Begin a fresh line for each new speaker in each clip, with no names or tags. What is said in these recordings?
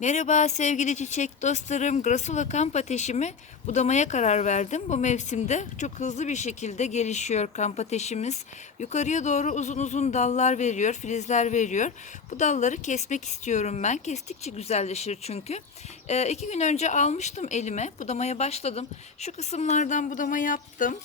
Merhaba sevgili çiçek dostlarım. Grasula kamp ateşimi budamaya karar verdim. Bu mevsimde çok hızlı bir şekilde gelişiyor kamp ateşimiz. Yukarıya doğru uzun uzun dallar veriyor, filizler veriyor. Bu dalları kesmek istiyorum ben. Kestikçe güzelleşir çünkü. Ee, iki gün önce almıştım elime. Budamaya başladım. Şu kısımlardan budama yaptım.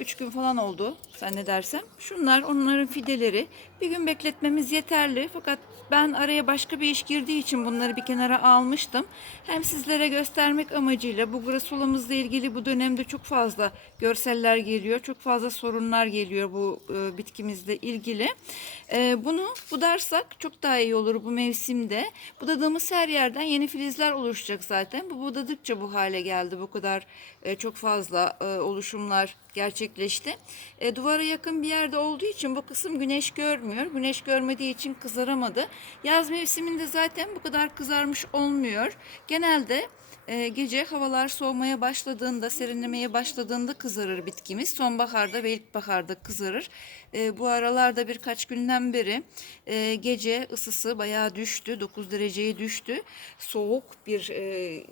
3 gün falan oldu zannedersem. Şunlar onların fideleri. Bir gün bekletmemiz yeterli. Fakat ben araya başka bir iş girdiği için bunları bir kenara almıştım. Hem sizlere göstermek amacıyla bu grasulamızla ilgili bu dönemde çok fazla görseller geliyor. Çok fazla sorunlar geliyor bu e, bitkimizle ilgili. E, bunu budarsak çok daha iyi olur bu mevsimde. Budadığımız her yerden yeni filizler oluşacak zaten. Bu budadıkça bu hale geldi. Bu kadar e, çok fazla e, oluşumlar gerçekleşti. E, duvara yakın bir yerde olduğu için bu kısım güneş görmüyor. Güneş görmediği için kızaramadı. Yaz mevsiminde zaten bu kadar kızarmış olmuyor. Genelde e, gece havalar soğumaya başladığında, serinlemeye başladığında kızarır bitkimiz. Sonbaharda ve ilkbaharda kızarır. E, bu aralarda birkaç günden beri e, gece ısısı bayağı düştü. 9 dereceye düştü. Soğuk bir e,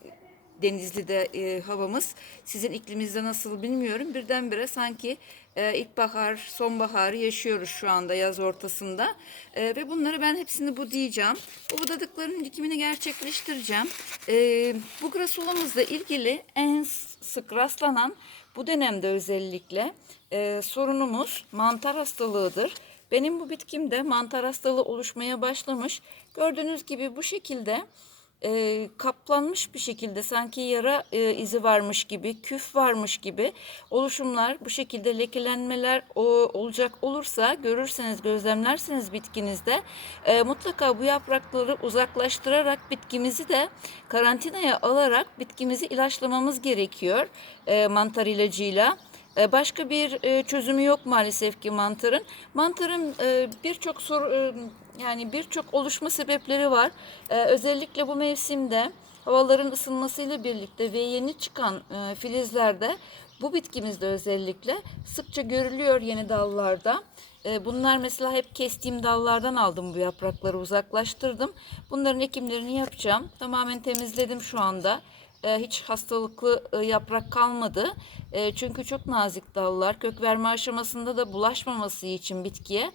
Denizli'de e, havamız. Sizin ikliminizde nasıl bilmiyorum. Birdenbire sanki e, ilkbahar, sonbaharı yaşıyoruz şu anda yaz ortasında. E, ve bunları ben hepsini budayacağım. Bu budadıkların dikimini gerçekleştireceğim. E, bu grasulamızla ilgili en sık rastlanan bu dönemde özellikle e, sorunumuz mantar hastalığıdır. Benim bu bitkimde mantar hastalığı oluşmaya başlamış. Gördüğünüz gibi bu şekilde e, kaplanmış bir şekilde sanki yara e, izi varmış gibi, küf varmış gibi oluşumlar, bu şekilde lekelenmeler o, olacak olursa görürseniz, gözlemlerseniz bitkinizde e, mutlaka bu yaprakları uzaklaştırarak bitkimizi de karantinaya alarak bitkimizi ilaçlamamız gerekiyor e, mantar ilacıyla. E, Başka bir e, çözümü yok maalesef ki mantarın. Mantarın e, birçok soru yani birçok oluşma sebepleri var. E, Özellikle bu mevsimde havaların ısınmasıyla birlikte ve yeni çıkan e, filizlerde bu bitkimizde özellikle sıkça görülüyor yeni dallarda. E, Bunlar mesela hep kestiğim dallardan aldım bu yaprakları uzaklaştırdım. Bunların ekimlerini yapacağım. Tamamen temizledim şu anda. E, hiç hastalıklı e, yaprak kalmadı. E, çünkü çok nazik dallar. Kök verme aşamasında da bulaşmaması için bitkiye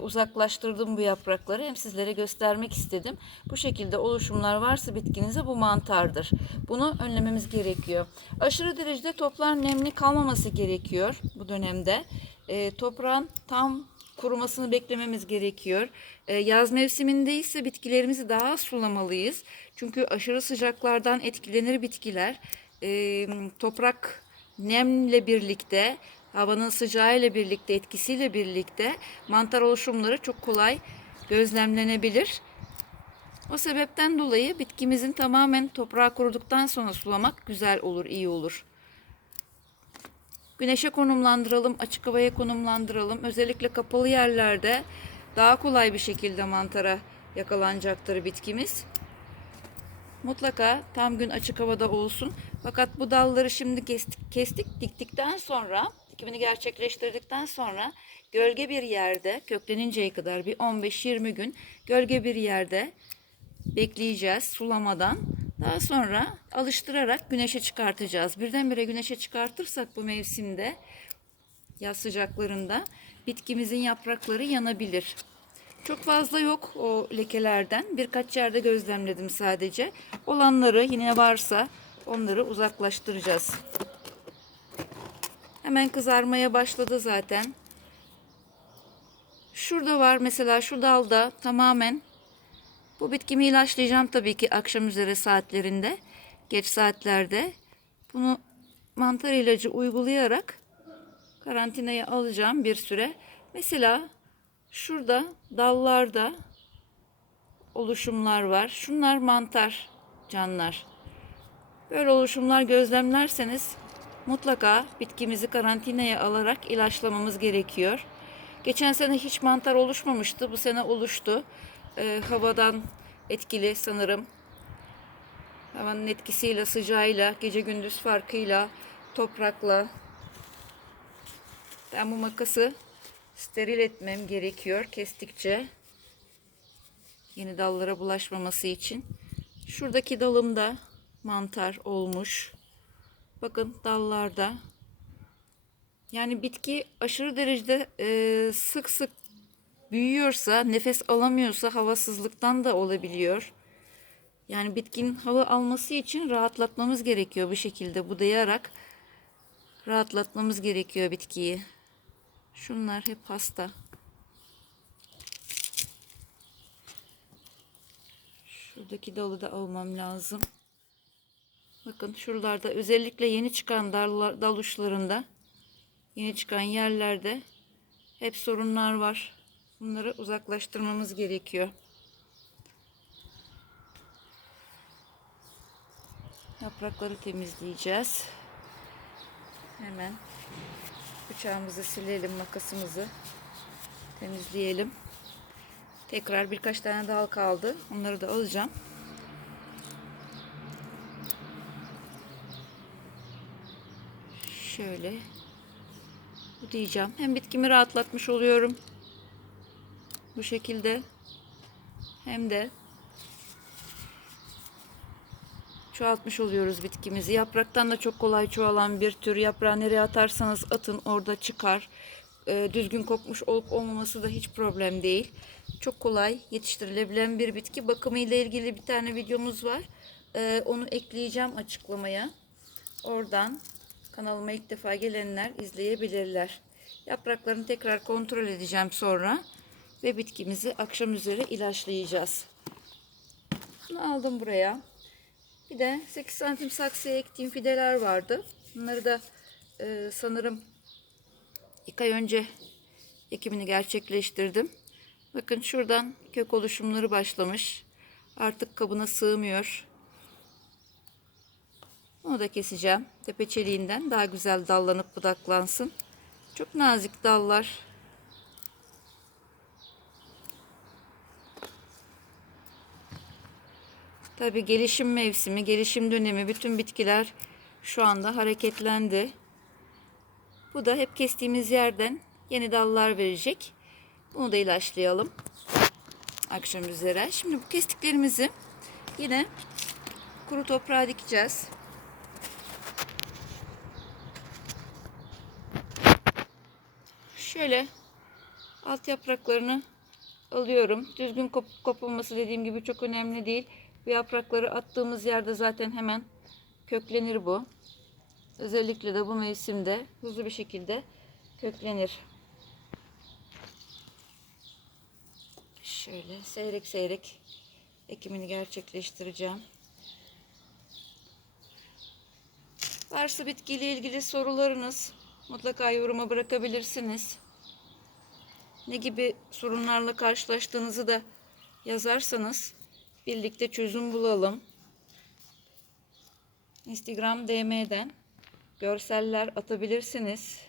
uzaklaştırdım bu yaprakları. Hem sizlere göstermek istedim. Bu şekilde oluşumlar varsa bitkinize bu mantardır. Bunu önlememiz gerekiyor. Aşırı derecede toplar nemli kalmaması gerekiyor bu dönemde. Toprağın tam kurumasını beklememiz gerekiyor. Ee, yaz mevsiminde ise bitkilerimizi daha az sulamalıyız. Çünkü aşırı sıcaklardan etkilenir bitkiler. Ee, toprak nemle birlikte, havanın sıcağıyla birlikte, etkisiyle birlikte mantar oluşumları çok kolay gözlemlenebilir. O sebepten dolayı bitkimizin tamamen toprağa kuruduktan sonra sulamak güzel olur, iyi olur. Güneşe konumlandıralım, açık havaya konumlandıralım. Özellikle kapalı yerlerde daha kolay bir şekilde mantara yakalanacaktır bitkimiz. Mutlaka tam gün açık havada olsun. Fakat bu dalları şimdi kestik, kestik diktikten sonra, dikimini gerçekleştirdikten sonra gölge bir yerde kökleninceye kadar bir 15-20 gün gölge bir yerde bekleyeceğiz sulamadan. Daha sonra alıştırarak güneşe çıkartacağız. Birdenbire güneşe çıkartırsak bu mevsimde yaz sıcaklarında bitkimizin yaprakları yanabilir. Çok fazla yok o lekelerden. Birkaç yerde gözlemledim sadece. Olanları yine varsa onları uzaklaştıracağız. Hemen kızarmaya başladı zaten. Şurada var mesela şu dalda tamamen bu bitkimi ilaçlayacağım tabii ki akşam üzeri saatlerinde, geç saatlerde. Bunu mantar ilacı uygulayarak karantinaya alacağım bir süre. Mesela şurada dallarda oluşumlar var. Şunlar mantar canlar. Böyle oluşumlar gözlemlerseniz mutlaka bitkimizi karantinaya alarak ilaçlamamız gerekiyor. Geçen sene hiç mantar oluşmamıştı. Bu sene oluştu. Ee, havadan etkili sanırım. Havanın etkisiyle, sıcağıyla, gece gündüz farkıyla, toprakla. Ben bu makası steril etmem gerekiyor kestikçe. Yeni dallara bulaşmaması için. Şuradaki dalımda mantar olmuş. Bakın dallarda. Yani bitki aşırı derecede e, sık sık büyüyorsa, nefes alamıyorsa havasızlıktan da olabiliyor. Yani bitkinin hava alması için rahatlatmamız gerekiyor bu şekilde budayarak rahatlatmamız gerekiyor bitkiyi. Şunlar hep hasta. Şuradaki dalı da almam lazım. Bakın şuralarda özellikle yeni çıkan dallar, dal uçlarında yeni çıkan yerlerde hep sorunlar var. Bunları uzaklaştırmamız gerekiyor. Yaprakları temizleyeceğiz. Hemen bıçağımızı silelim, makasımızı temizleyelim. Tekrar birkaç tane dal kaldı. Onları da alacağım. Şöyle diyeceğim. Hem bitkimi rahatlatmış oluyorum. Bu şekilde hem de çoğaltmış oluyoruz bitkimizi. Yapraktan da çok kolay çoğalan bir tür. Yaprağı nereye atarsanız atın orada çıkar. Ee, düzgün kokmuş olup olmaması da hiç problem değil. Çok kolay yetiştirilebilen bir bitki. Bakımı ile ilgili bir tane videomuz var. Ee, onu ekleyeceğim açıklamaya. Oradan kanalıma ilk defa gelenler izleyebilirler. Yapraklarını tekrar kontrol edeceğim sonra. Ve bitkimizi akşam üzeri ilaçlayacağız. Bunu aldım buraya. Bir de 8 santim saksıya ektiğim fideler vardı. Bunları da e, sanırım iki ay önce ekimini gerçekleştirdim. Bakın şuradan kök oluşumları başlamış. Artık kabına sığmıyor. Onu da keseceğim. Tepeçeliğinden daha güzel dallanıp budaklansın. Çok nazik dallar. Tabi gelişim mevsimi, gelişim dönemi bütün bitkiler şu anda hareketlendi. Bu da hep kestiğimiz yerden yeni dallar verecek. Bunu da ilaçlayalım. Akşam üzere. Şimdi bu kestiklerimizi yine kuru toprağa dikeceğiz. Şöyle alt yapraklarını alıyorum. Düzgün kop kopulması dediğim gibi çok önemli değil. Bu yaprakları attığımız yerde zaten hemen köklenir bu. Özellikle de bu mevsimde hızlı bir şekilde köklenir. Şöyle seyrek seyrek ekimini gerçekleştireceğim. Varsa bitkiyle ilgili sorularınız mutlaka yoruma bırakabilirsiniz. Ne gibi sorunlarla karşılaştığınızı da yazarsanız birlikte çözüm bulalım. Instagram DM'den görseller atabilirsiniz.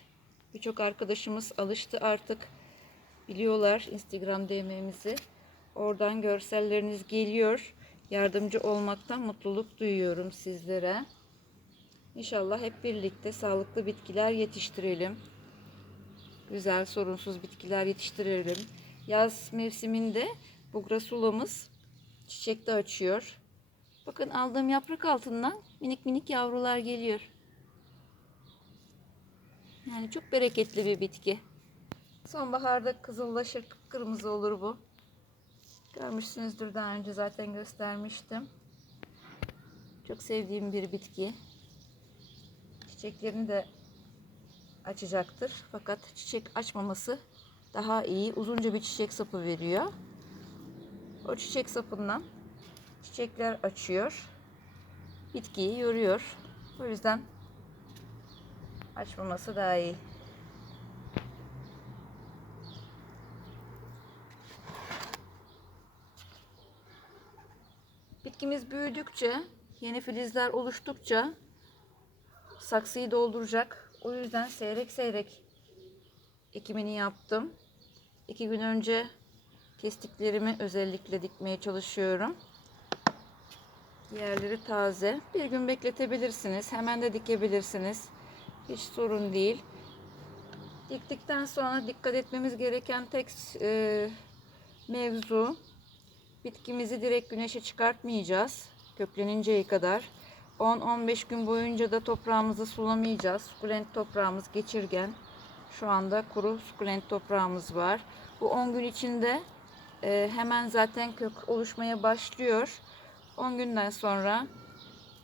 Birçok arkadaşımız alıştı artık. Biliyorlar Instagram DM'mizi. Oradan görselleriniz geliyor. Yardımcı olmaktan mutluluk duyuyorum sizlere. İnşallah hep birlikte sağlıklı bitkiler yetiştirelim. Güzel, sorunsuz bitkiler yetiştirelim. Yaz mevsiminde bu grasulamız çiçek de açıyor. Bakın aldığım yaprak altından minik minik yavrular geliyor. Yani çok bereketli bir bitki. Sonbaharda kızıllaşır, kırmızı olur bu. Görmüşsünüzdür daha önce zaten göstermiştim. Çok sevdiğim bir bitki. Çiçeklerini de açacaktır. Fakat çiçek açmaması daha iyi. Uzunca bir çiçek sapı veriyor. O çiçek sapından çiçekler açıyor. Bitkiyi yoruyor. O yüzden açmaması daha iyi. Bitkimiz büyüdükçe, yeni filizler oluştukça saksıyı dolduracak. O yüzden seyrek seyrek ekimini yaptım. İki gün önce kestiklerimi özellikle dikmeye çalışıyorum. Diğerleri taze. Bir gün bekletebilirsiniz. Hemen de dikebilirsiniz. Hiç sorun değil. Diktikten sonra dikkat etmemiz gereken tek e, mevzu bitkimizi direkt güneşe çıkartmayacağız. kökleninceye kadar. 10-15 gün boyunca da toprağımızı sulamayacağız. Sukulent toprağımız geçirgen. Şu anda kuru sukulent toprağımız var. Bu 10 gün içinde e, hemen zaten kök oluşmaya başlıyor. 10 günden sonra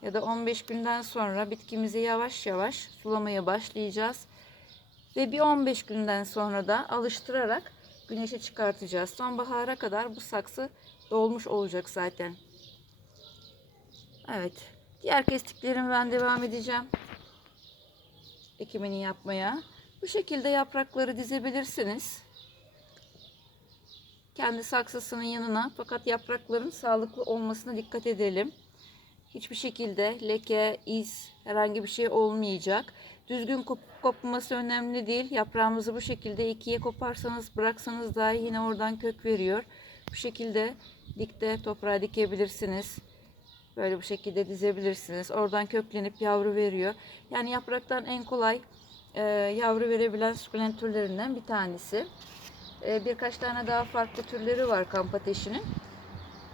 ya da 15 günden sonra bitkimizi yavaş yavaş sulamaya başlayacağız. Ve bir 15 günden sonra da alıştırarak güneşe çıkartacağız. Sonbahara kadar bu saksı dolmuş olacak zaten. Evet. Diğer kestiklerimi ben devam edeceğim. Ekimini yapmaya. Bu şekilde yaprakları dizebilirsiniz. Kendi saksısının yanına fakat yaprakların sağlıklı olmasına dikkat edelim. Hiçbir şekilde leke, iz, herhangi bir şey olmayacak. Düzgün kop kopması önemli değil. Yaprağımızı bu şekilde ikiye koparsanız bıraksanız dahi yine oradan kök veriyor. Bu şekilde dikte toprağa dikebilirsiniz. Böyle bu şekilde dizebilirsiniz. Oradan köklenip yavru veriyor. Yani yapraktan en kolay e, yavru verebilen sukulent türlerinden bir tanesi. E, birkaç tane daha farklı türleri var kamp ateşinin.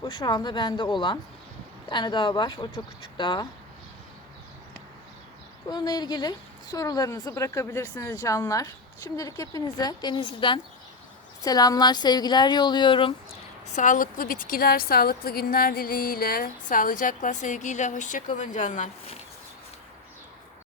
Bu şu anda bende olan. Bir tane daha var. O çok küçük daha. Bununla ilgili sorularınızı bırakabilirsiniz canlar. Şimdilik hepinize Denizli'den selamlar, sevgiler yolluyorum. Sağlıklı bitkiler, sağlıklı günler dileğiyle, sağlıcakla, sevgiyle, hoşçakalın canlar.